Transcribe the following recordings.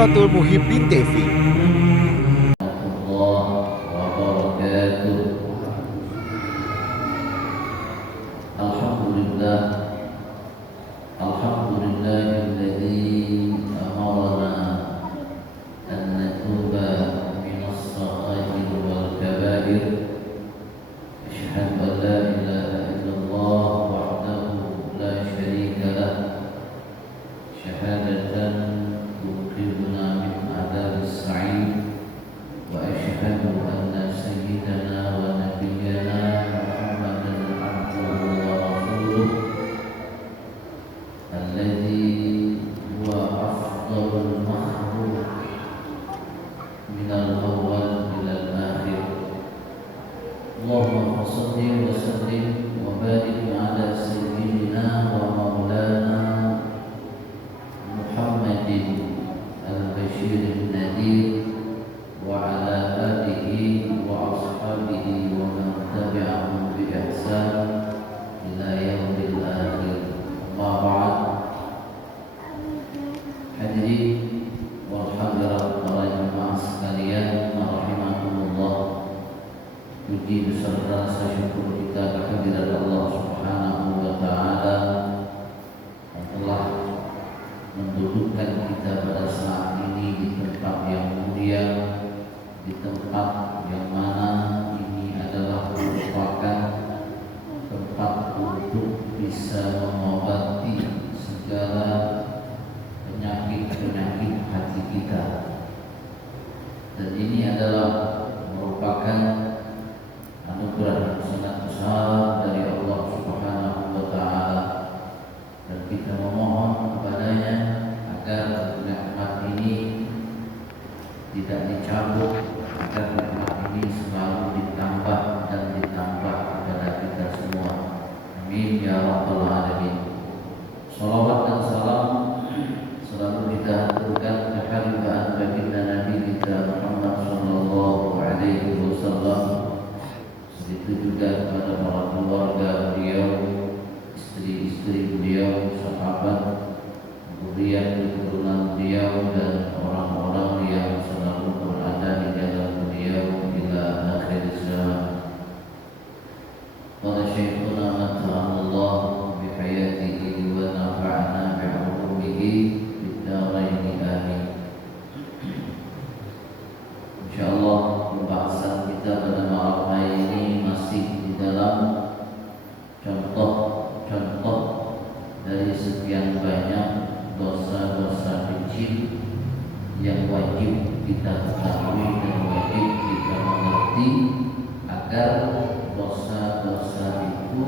Mudhakaratul Muhibbin TV. Alhamdulillah, alhamdulillahilladzi amarna an natuba minas saghair wal kabair. Asyhadu an la ilaha illallah wahdahu la syarika lah, syahadatan tuqimuna min adzabis sa'ir. Wa asyhadu anna sayyidana wa nabiyyana Muhammadan abduhu wa rasuluh alladzi huwa afdalul makhluq minal awwal ilal akhir. Allahumma shalli wa sallim wa barik ala sayyidina wa maulana Muhammadin al-Bashir an-Nadir wa ala alihi wa ashabihi wa man tabi'ahum bi ihsan ila yaumil akhir. Amma ba'd. Hadirin wal hadirat para jemaah sekalian rahimakumullah. Puji beserta rasa syukur kita kehadirat Allah Subhanahu wa taala yang telah mendudukkan kita pada saat ini di tempat yang mulia, di tempat yang mana ini adalah merupakan tempat untuk bisa mengobati segala penyakit-penyakit hati kita. Dan ini adalah merupakan anugerah yang sangat besar dari Allah Subhanahu wa taala, dan kita memohon kepadanya agar nikmat ini tidak dicabut, agar nikmat ini selalu ditambah dan ditambah kepada kita semua. Amin ya rabbal alamin. Salawat dan salam selalu kita haturkan kepada baginda Nabi kita Muhammad sallallahu alaihi wasallam. Begitu juga kepada para keluarga beliau, istri-istri beliau, sahabat, kemudian keturunan beliau, dan orang-orang yang selalu berada di jalan beliau hingga akhir zaman. Qala Syekhuna mata'allah bihayatihi wa nafa'ana bi'ulumihi bid-daraini amin. Insyaallah pembahasan kita pada malam hari ini masih di dalam contoh-contoh dari sekian banyak dosa-dosa kecil yang wajib kita ketahui dan wajib kita mengerti agar dosa-dosa itu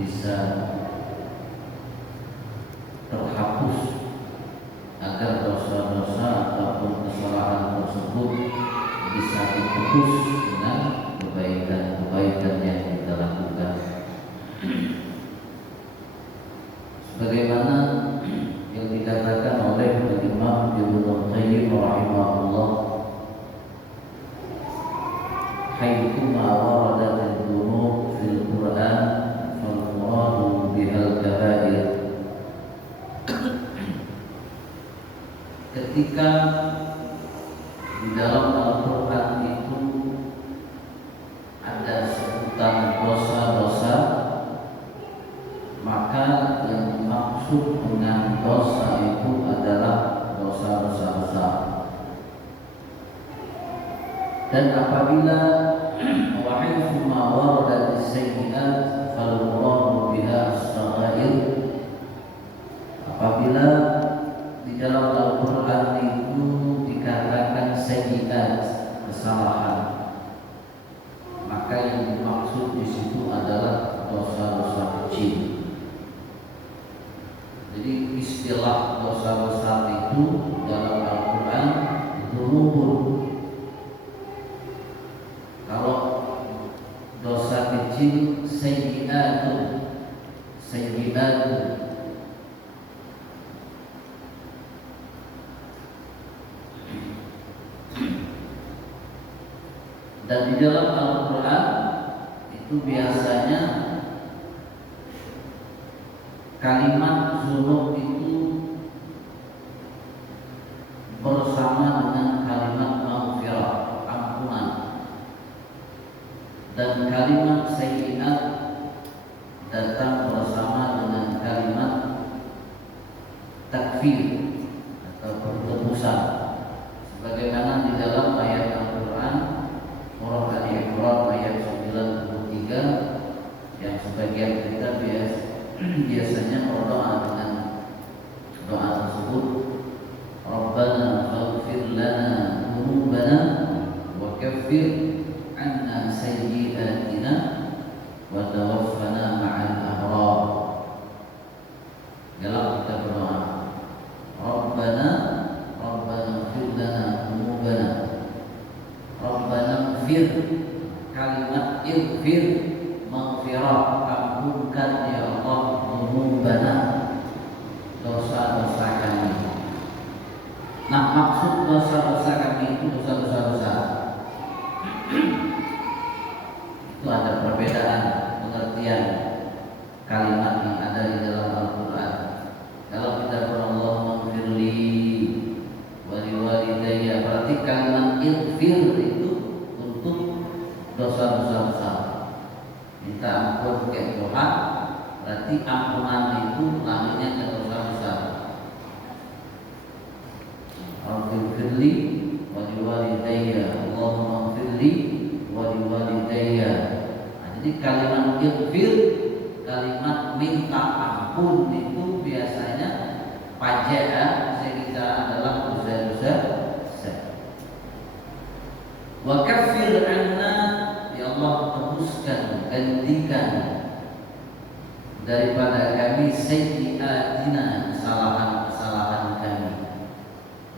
bisa terhapus, agar dosa-dosa ataupun kesalahan tersebut bisa ditebus dengan kebaikan-kebaikan yang kita lakukan. Sebagaimana yang dikatakan oleh Imam Ibnu Qayyim rahimahullah, haitsu ma waradat ad-dunub fil Qur'an fal muradu bihal kabair. Ketika di dalam Al-Quran itu ada sebutan dosa-dosa, maka yang dimaksud dengan dosa itu adalah dosa-dosa besar. Dan apabila wa haitsu ma waradat as-sayyi'at fal muradu biha as-saghair, apabila di dalam Al-Quran itu dikatakan sayyi'at, kesalahan, maka yang dimaksud di situ adalah dosa-dosa kecil. Jadi istilah dosa-dosa itu dalam Al-Quran dzunubun. Kalau dosa kecil sayyi'atun. Dan di dalam Al-Quran itu biasanya kalimat dzunub itu bersama kaffir anna sayyi'atina wa tawaffana ma'al abrar. Dalam kita berdoa, Rabbana ighfir lana dzunubana. Rabbana ighfir, kalimat ighfir, maghfirah, ampunkan ya Allah dzunubana, dosa-dosa kami. Nah, maksud dosa-dosa kami itu dosa-dosa besar. Itu ada perbedaan pengertian kalimat yang ada di dalam Al-Quran. Kalau kita berdoa ighfirli wa liwalidayya, berarti kalimat ighfir itu untuk dosa-dosa besar. Minta ampun ke Tuhan, berarti ampunan itu namanya ke dosa besar. Ighfirli wa liwalidayya, Allahumma ighfirli wa liwalidayya. Jadi kalimat ighfir, kalimat minta ampun itu biasanya pajak kita adalah dosa-dosa besar. Wa kaffir anna, ya Allah tebuskan, gantikan daripada kami sayyi'atina, kesalahan-kesalahan kami.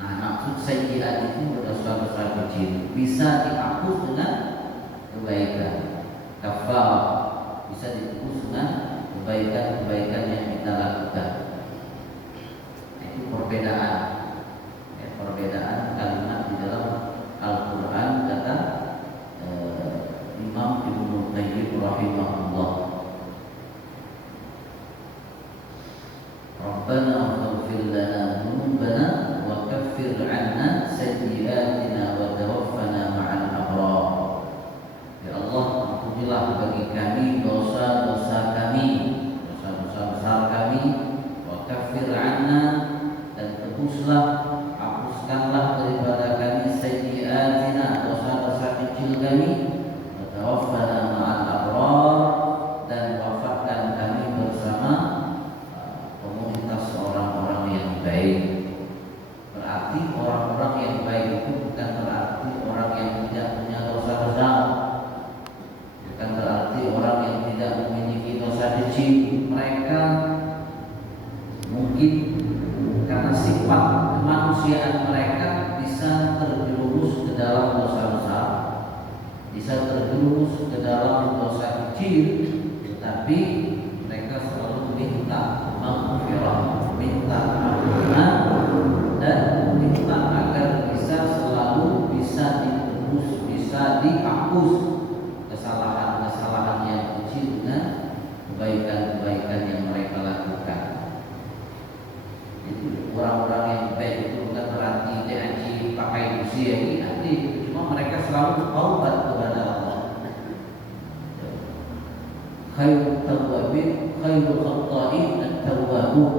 Nah, maksud sayyi'at itu dosa-dosa kecil bisa dihapus dengan kebaikan. Kafar bisa dihapus dengan kebaikan-kebaikan yang kita lakukan. Itu perbedaan, perbedaan kalimat di dalam Al-Quran, kata Imam Ibnu Qayyim rahimahullah. Rabbana ighfir lana dzunubana wa kaffir 'anna sayyi'atina wa tawaffana ma'al abrar. Ya Allah, ampunilah bagi kami dosa-dosa kami, dosa-dosa besar kami, wa kaffir 'anna, dan tebuslah, hapuskanlah daripada kami sayyi'atina, dosa-dosa kecil kami, wa tawaffana ma'al abrar, dan wafatkan kami bersama komunitas orang-orang yang baik. Berarti orang-orang yang baik itu bukan berarti orang yang tidak punya dosa besar, bukan berarti orang yang tidak memiliki dosa kecil. Mereka mungkin karena sifat kemanusiaan mereka bisa terjerumus ke dalam dosa besar, bisa terjerumus ke dalam dosa kecil, tetapi mereka selalu minta maghfirah, minta ampunan, dan minta agar bisa selalu bisa ditebus, bisa dihapus kesalahan-kesalahan yang kecil dengan kebaikan-kebaikan yang mereka lakukan. Itu orang-orang yang baik itu bukan berarti diaji pakai usia ini nanti, cuma mereka selalu taubat kepada Allah. Khairut tawwabin khairul khata'in at-tawwabun.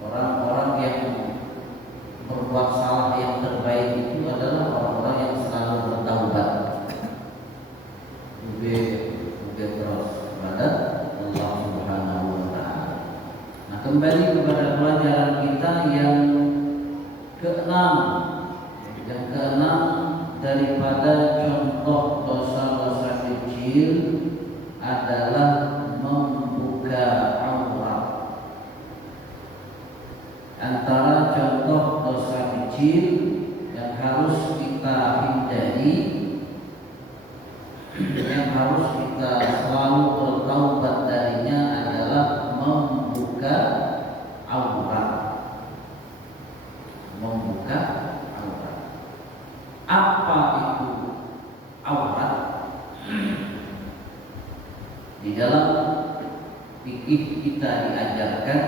Orang-orang yang berbuat salah yang terbaik itu adalah orang-orang yang selalu bertaubat. Lebih terus kepada Allah Subhanahu wa taala. Nah, kembali kepada pelajaran kita yang keenam. Yang keenam daripada contoh dosa-dosa kecil adalah membuka aurat. Antara contoh dosa kecil yang harus kita hindari, yang harus kita selalu bertaubat darinya adalah membuka aurat. Membuka aurat. Apa itu aurat? Di dalam fikih kita diajarkan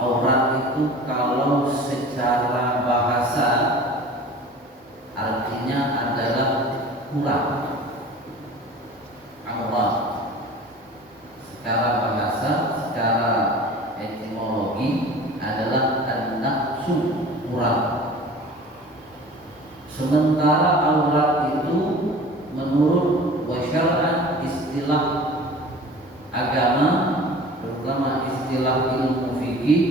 aurat itu kalau secara bahasa artinya adalah kurang. Aurat secara bahasa, secara etimologi adalah an-naqsu, kurang. Sementara aurat itu menurut wasyar'an, istilah agama, terutama istilah ilmu fikih,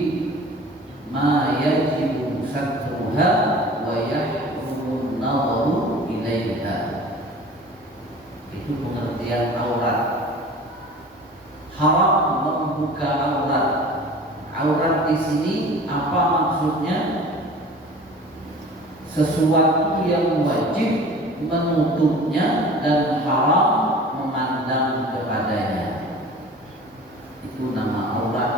ma yajibu satruha wa yahrumun nadharu Itu pengertian aurat. Haram membuka aurat. Aurat di sini apa maksudnya? Sesuatu yang wajib menutupnya dan haram memandang kepadanya. Itu nama aurat.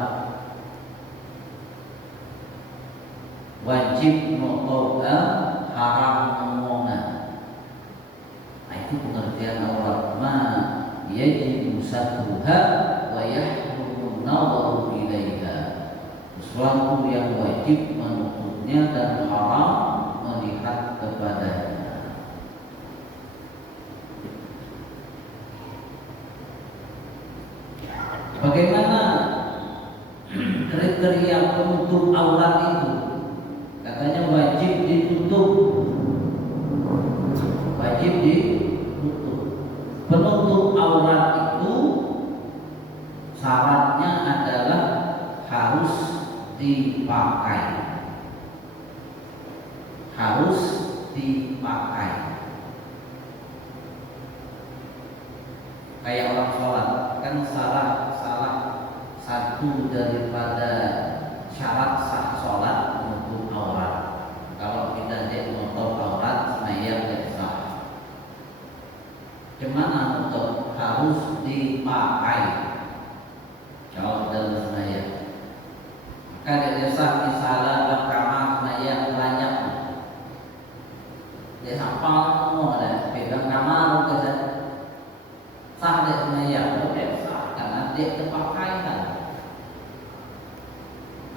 Wajib notoga, haram ngomongan. Nah, itu pengertian aurat. Ma yajibu satruha wa yahrumu nawaru ilaiha. Sesuatu yang wajib menutupnya dan haram melihat kepadanya. Bagaimana kriteria penutup aurat itu? Katanya wajib ditutup. Wajib ditutup. Penutup aurat itu syaratnya adalah harus dipakai. Harus dipakai. Kayak orang sholat kan salah satu daripada syarat sah sholat menutup aurat. Kalau kita menutup aurat, semayang tidak sah. Gimana untuk harus dipakai kalau dalam semayang? Maka dia sah misalnya berkamar semayang banyak. Dia hafal semua ada pegang kamar ke sah dia semayang, tidak sah karena dia terpakai kan.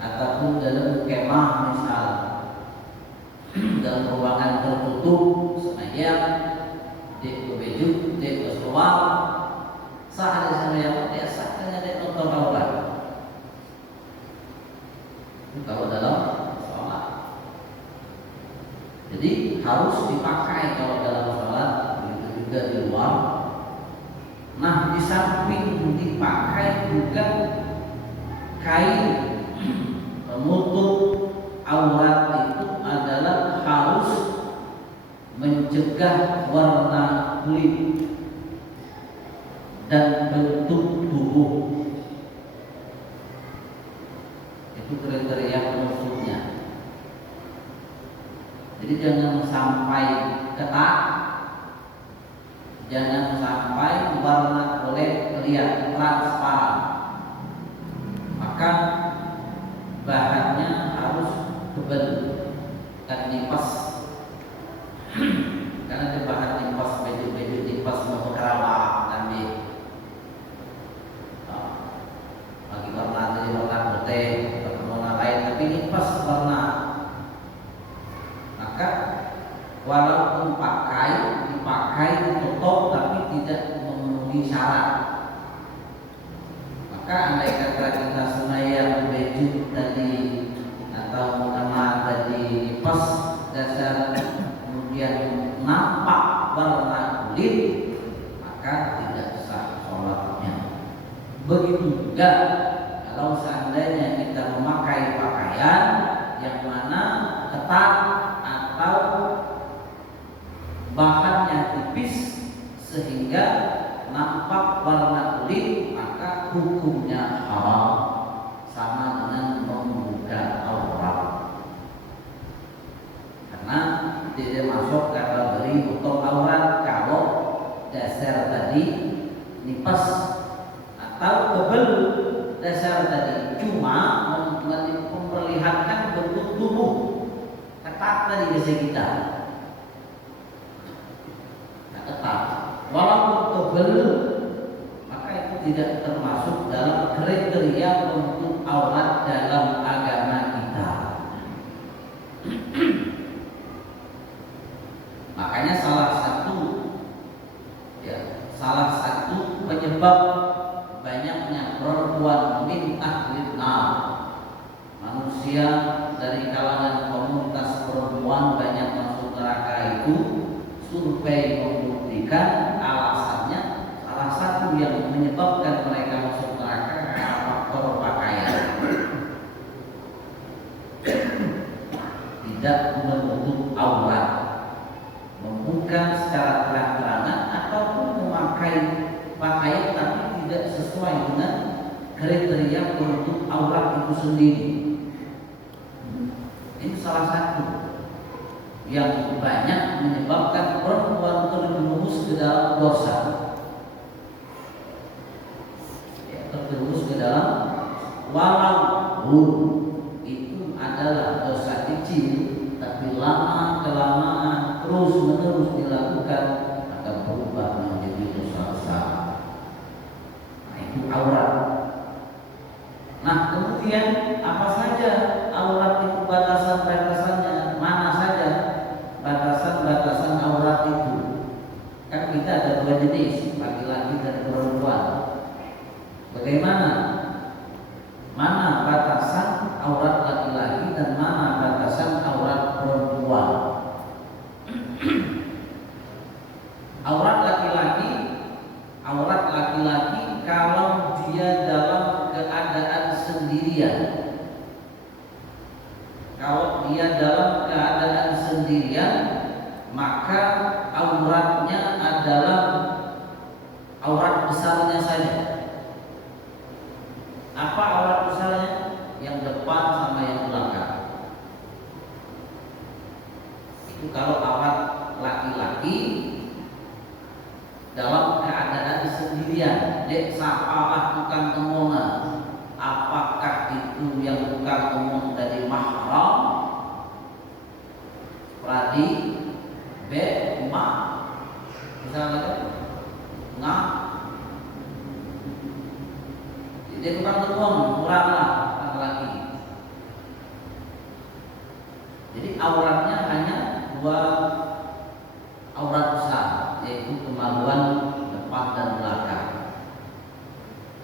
Ataupun dalam kemah misal dalam ruangan tertutup semayang dia berbaju, dia berseluar, sah dia semayang, dia sah karena dia nonton aurat. Kalau dalam sholat, jadi harus dipakai kalau dalam sholat, begitu juga di luar. Nah, di samping dipakai juga kain menutup aurat itu adalah harus mencegah warna kulit dan bentuk tubuh. Itu kriteria penutupnya. Jadi jangan sampai ketat, jangan sampai warna kulit terlihat transparan. Maka bahannya harus tebal dan lipas. Karena di bahan lipas, baju-baju lipas mau kerawak nanti. Bagi warna tadi warna putih, warna lain, tapi lipas warna. Maka walaupun dipakai tutup tapi tidak memenuhi syarat. Maka andai kata kita semayang baju tadi atau nama tadi lipas dasar kemudian nampak warna kulit, maka tidak sah sholatnya. Begitu juga kalau seandainya kita memakai pakaian yang mana ketat atau bahannya tipis sehingga nampak warna kulit, maka hukumnya haram, sama dengan membuka aurat. Karena tidak masuk kategori tutup aurat kalau dasar tadi nipas atau tebal dasar tadi cuma memperlihatkan bentuk tubuh ketat tadi biasa kita. Ketat walaupun tebal, maka itu tidak termasuk dalam kriteria bentuk aurat dalam agama kita. Makanya salah satu penyebab banyaknya perempuan min ahlin nar, manusia dari kalangan komunitas perempuan banyak masuk neraka itu, survei membuktikan alasannya salah satu yang menyebabkan mereka masuk neraka karena faktor pakaian. Tidak menutup aurat, membuka secara terang-terangan ataupun memakai sesuai dengan kriteria penutup aurat itu sendiri. Ini salah satu yang banyak menyebabkan perempuan terjerumus ke dalam dosa, ya, terjerumus ke dalam, walaupun itu adalah dosa kecil, tapi lama kelamaan terus menerus dilakukan akan berubah menjadi dosa besar. Nah, itu aurat. Nah, kemudian apa saja aurat itu, batasan-batasannya, mana saja batasan-batasan aurat itu? Kan kita ada dua jenis, laki-laki dan perempuan. Bagaimana? Mana batasan aurat laki-laki dan mana batasan aurat perempuan? Aurat laki-laki kalau dia dalam keadaan sendirian. Kalau dia dalam keadaan sendirian, maka auratnya adalah aurat besarnya saja. Apa aurat besarnya? Yang depan sama yang belakang. Itu kalau aurat laki-laki dalam keadaan sendirian. Dek sapalah tukang omongan. Apakah itu yang tukang omong dari mahram? Pradi, B, ma, misalnya nah, dia tukang omong, kuranglah laki-laki. Jadi auratnya hanya dua aurat besar, yaitu kemaluan depan dan belakang.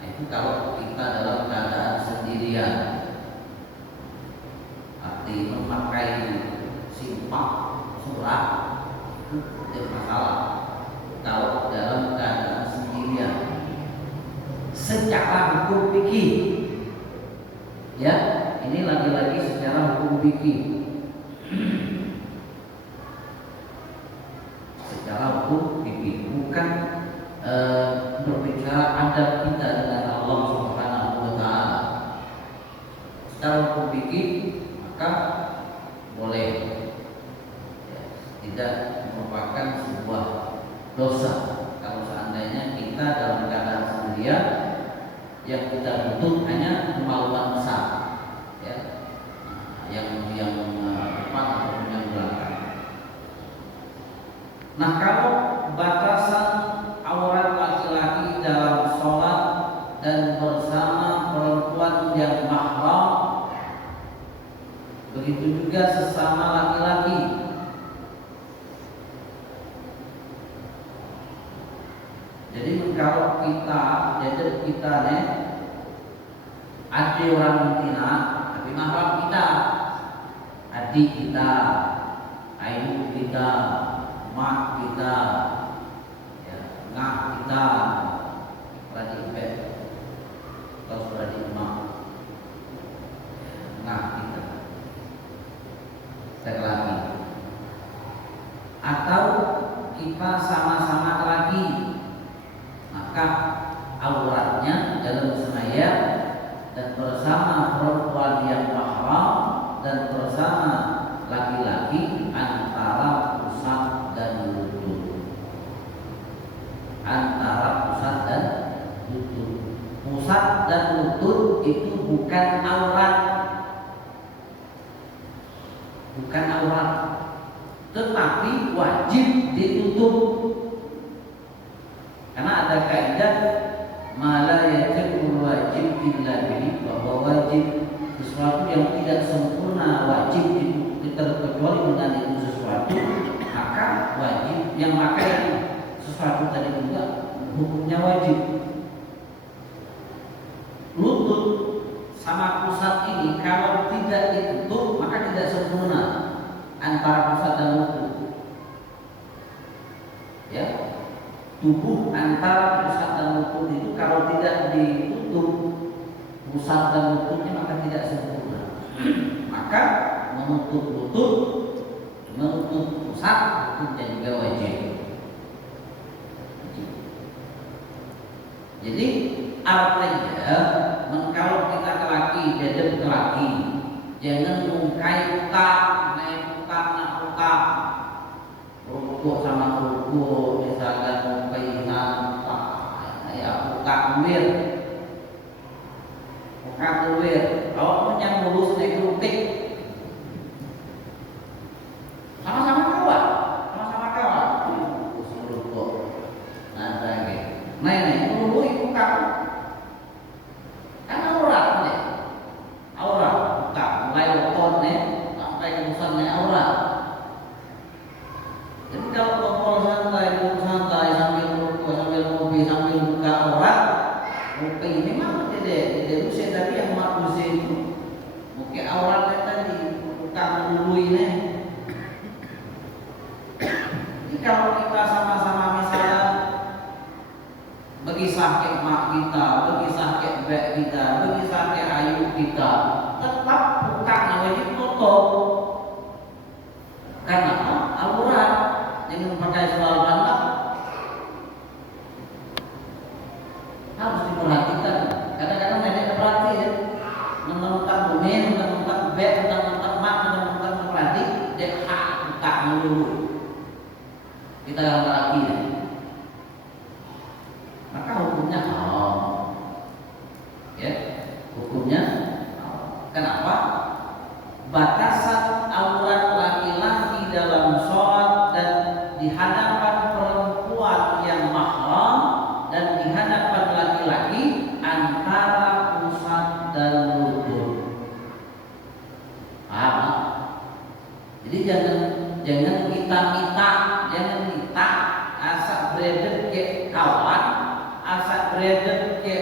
Nah, itu kalau kita dalam keadaan sendirian, arti memakai simpak surat itu tidak masalah. Kalau dalam keadaan sendirian, secara hukum fikih, ya, ini lagi-lagi secara hukum fikih. Secara hukum fikih, bukan berbicara adab kita dengan Allah Subhanahu wa taala. Secara hukum fikih maka boleh, ya, tidak merupakan sebuah dosa kalau seandainya kita dalam keadaan sendirian yang kita tutup hanya kemaluan besar, ya, yang depan ataupun yang belakang. Nah, kalau batasan aurat laki-laki dalam sholat dan bersama perempuan yang mahram, begitu juga sesama laki-laki. Jadi kalau kita nih ada orang betina, tapi mahram kita, adik kita, ibu kita, mak kita, ya, ngah kita, beradik beb, atau beradik mak, ngah kita, laki-laki, atau kita sama-sama laki, maka auratnya dalam semaya dan bersama perempuan yang mahram dan bersama laki-laki antara pusat dan lutut. Antara pusat dan lutut. Pusat dan lutut itu bukan aurat. Bukan aurat, tetapi wajib ditutup. Karena ada kaidah mala yajibul wajib illa bihi, bahwa wajib sesuatu yang tidak sempurna wajib kecuali dengan itu sesuatu, maka wajib yang sesuatu tadi juga hukumnya wajib. Lutut sama pusat ini kalau tidak ditutup maka tidak sempurna antara pusat dan lutut. Ya, tubuh antara pusat dan lutut itu kalau tidak ditutup pusat dan lututnya maka tidak sempurna. Maka menutup lutut, menutup pusat hukumnya juga wajib. Jadi artinya kalau kita ke laki, jadi ke laki, jangan mungkai buka, naik buka, nak buka, rukuk sama rukuk, misalkan mungkai buka, ya buka kulir, kalau pun yang mulus naik rupik, sama-sama kawan, usul rukuk, nah lagi, naik dulu buka. Kalau kita sama-sama misalnya berkisah ke mak kita, berkisah ke bek kita, berkisah ke ayu kita, tetap bukan wajib tutup. Karena aurat yang memakai selalu pandang harus diperhatikan. Kadang-kadang nenek perhati ya, mentang-mentang bumi, mentang-mentang bek, mentang-mentang mak, mentang-mentang perhati, dia buka dulu. Kita laki ya. Maka hukumnya haram. Ya, hukumnya haram. Kenapa? Batasan aurat laki-laki dalam sholat dan di hadapan perempuan yang mahram dan di hadapan laki-laki antara pusat dan lutut. Paham? Jadi jangan kita minta, asa beredar ke kawan, asa beredar ke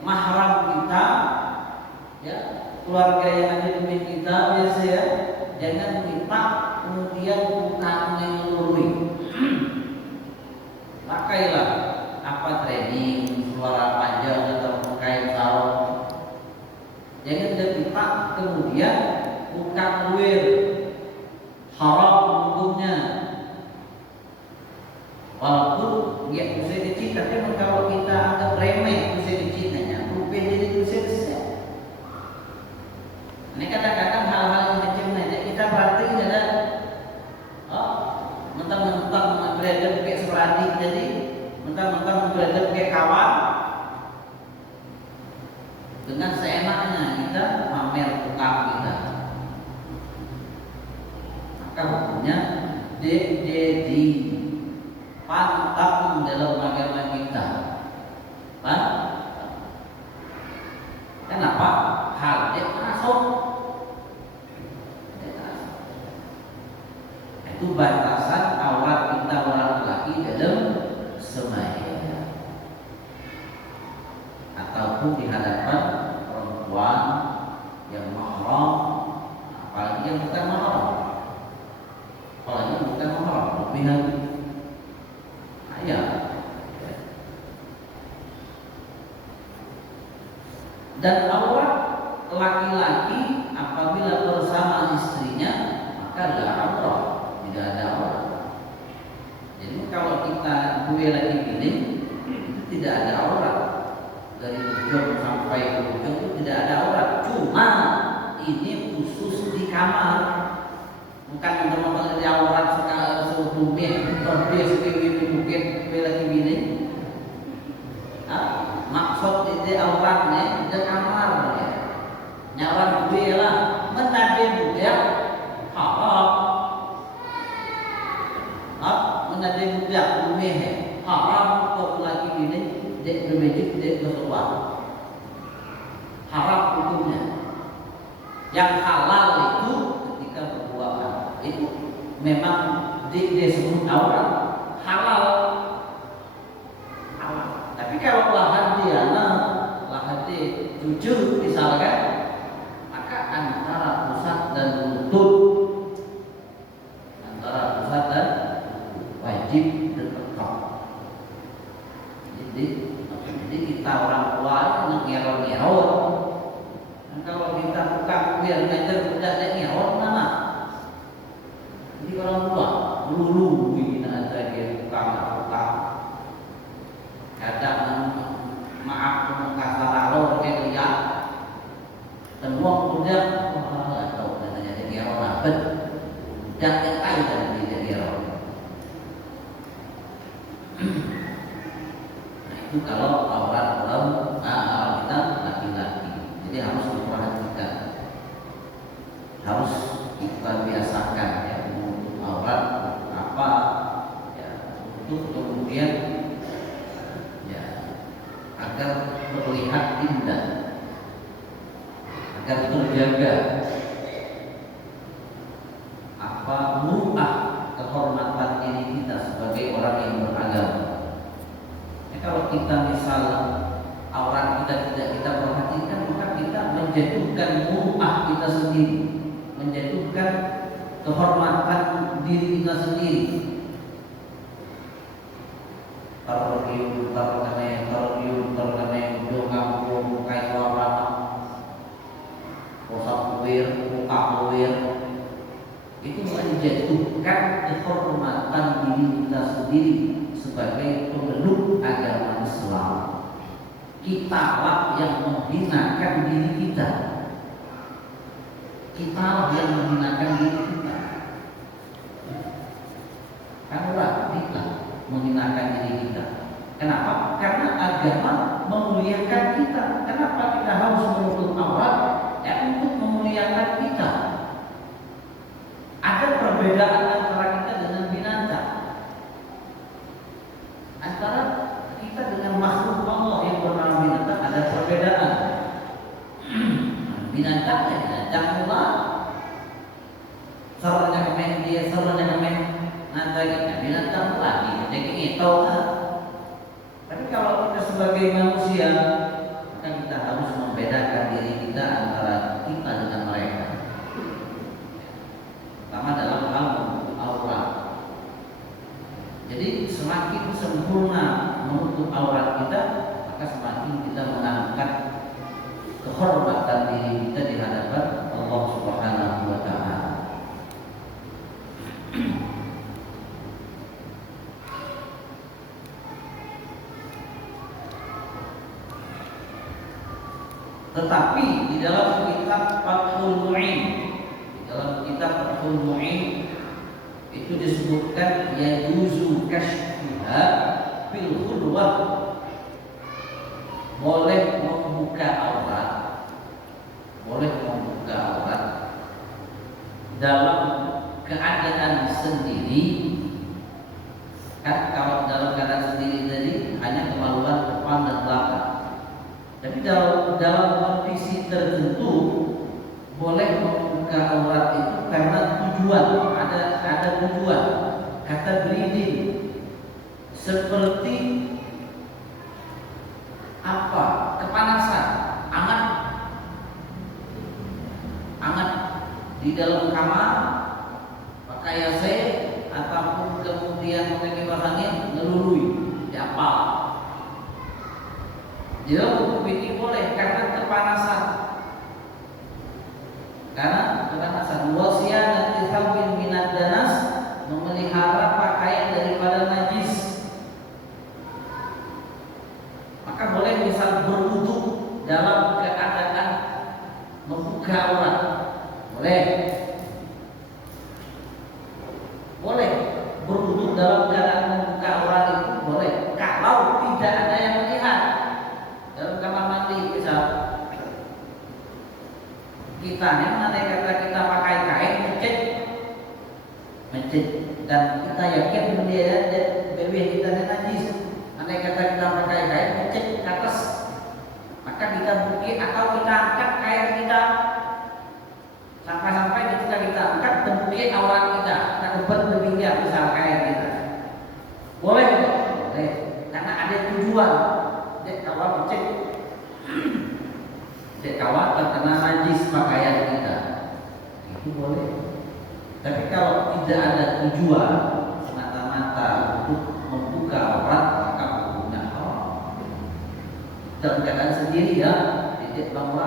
mahram kita, ya keluarga yang ada di kita biasa ya, jangan minta kemudian bukan menyeluruhi. Pakailah apa training suara panjang atau pakai sarung, jangan kita kemudian bukan duit haram hukumnya. Walaupun dia bisa dicit, tapi kalau kita anggap remeh bisa dicitanya, rupiah jadi bisa besar. Ini kadang-kadang hal-hal yang macam ini kita perhatiin ada, mentang-mentang beredar kayak sporadik, jadi mentang-mentang beredar kayak kawan, dengan seenaknya kita pamer buka kita. Maka hukumnya jadi pantang dalam agama kita. Kenapa? Hal dia masuk. Itu batasan aurat kita laki-laki dalam sembahyang ataupun di hadapan perempuan yang mahram, apalagi yang bukan mahram. Lebih lagi. Ya. Dan aurat laki-laki apabila bersama istrinya maka tidak aurat, tidak ada aurat. Jadi kalau kita gue lagi pilih itu tidak ada aurat, dari ujung sampai ujung itu tidak ada aurat. Cuma ini khusus di kamar, bukan teman-teman dari aurat sebelumnya terbias itu mungkin lagi bini. Maksud itu auratnya di kamar ya. Nyawa gue lah menade budak haram. Menade budak umeh haram kok lagi bini dek bermejik dek bersuara. Haram hukumnya. Yang halal itu ketika berduaan itu memang disebut aurat halal. Tapi kalau lahan dia jujur misalkan, maka antara pusat dan lutut, wajib berpetok. Jadi kita orang tua ngerol-ngerol. Dan kalau kita buka biar ngajar budak dan ngerol mana? Jadi orang tua dulu ini ada dia buka. Kadang maaf Itu kalau aurat kita laki-laki. Jadi harus diperhatikan, harus kita biasakan ya, menutup aurat apa ya, untuk kemudian ya agar terlihat indah, agar terjaga apa muruah kehormatan diri kita sebagai orang yang beragama. Ya, kalau kita misal aurat kita tidak kita perhatikan, maka kita menjatuhkan muruah kita sendiri, menjatuhkan kehormatan diri kita sendiri. Terkena kampung kayak orang kosak kuir, muka kuir, itu menjatuhkan kehormatan diri kita sendiri sebagai pemeluk agama Islam. Kitalah yang menghinakan diri kita. Kitalah yang menghinakan diri kita. Kamulah kita menghinakan diri kita. Kenapa? Karena agama memuliakan kita. Kenapa kita harus menutup aurat? Ya, untuk memuliakan kita. Ada perbedaan antara kita dengan binatang, antara kita dengan makhluk Allah yang bernama binatang ada perbedaan. Binatang mula sarana kemen dia sarana kemen nanti kita binatang lagi jadi itu. Tapi kalau kita sebagai manusia, maka kita harus membedakan diri kita antara kita dengan mereka. Pertama dalam hal aurat. Jadi semakin sempurna menutup aurat kita, maka semakin kita mengangkat kehormatan diri kita di hadapan Allah Subhanahu wa taala. Tetapi di dalam kitab Fathul Mu'in, itu disebutkan yajuzu kashfiha fil khulwah, boleh membuka aurat dalam keadaan sendiri. Kan kalau dalam keadaan sendiri tadi hanya kemaluan depan dan belakang. Tapi dalam kondisi tertentu boleh membuka aurat itu karena tujuan, ada tujuan. Kata bleeding, seperti apa? Kepanasan, hangat di dalam kamar, pakai AC ataupun kemudian pakai kipas angin ngelului, apa? Di dalam hukum ini boleh karena kepanasan. Wasiyanat thawbin minad danas, memelihara pakaian daripada najis. Maka boleh misal berwudu dalam keadaan membuka aurat. Boleh berwudu dalam keadaan membuka aurat itu boleh. Kalau tidak ada yang melihat. Dalam kamar mandi misal kita kita pakai kain mencet dan kita yakin dia bebek kita najis. Andai kata kita pakai kain mencet ke atas, maka kita bukit atau kita angkat kain kita sampai ketika kita angkat bukit aurat kita kebet berpinggir misal kain kita. Boleh karena ada tujuan. Dek kawan cek, dek kawan terkena najis pakaian kita, itu boleh. Tapi kalau tidak ada tujuan semata-mata untuk membuka aurat, maka hukumnya haram. Dalam keadaan sendiri ya, tidak bahwa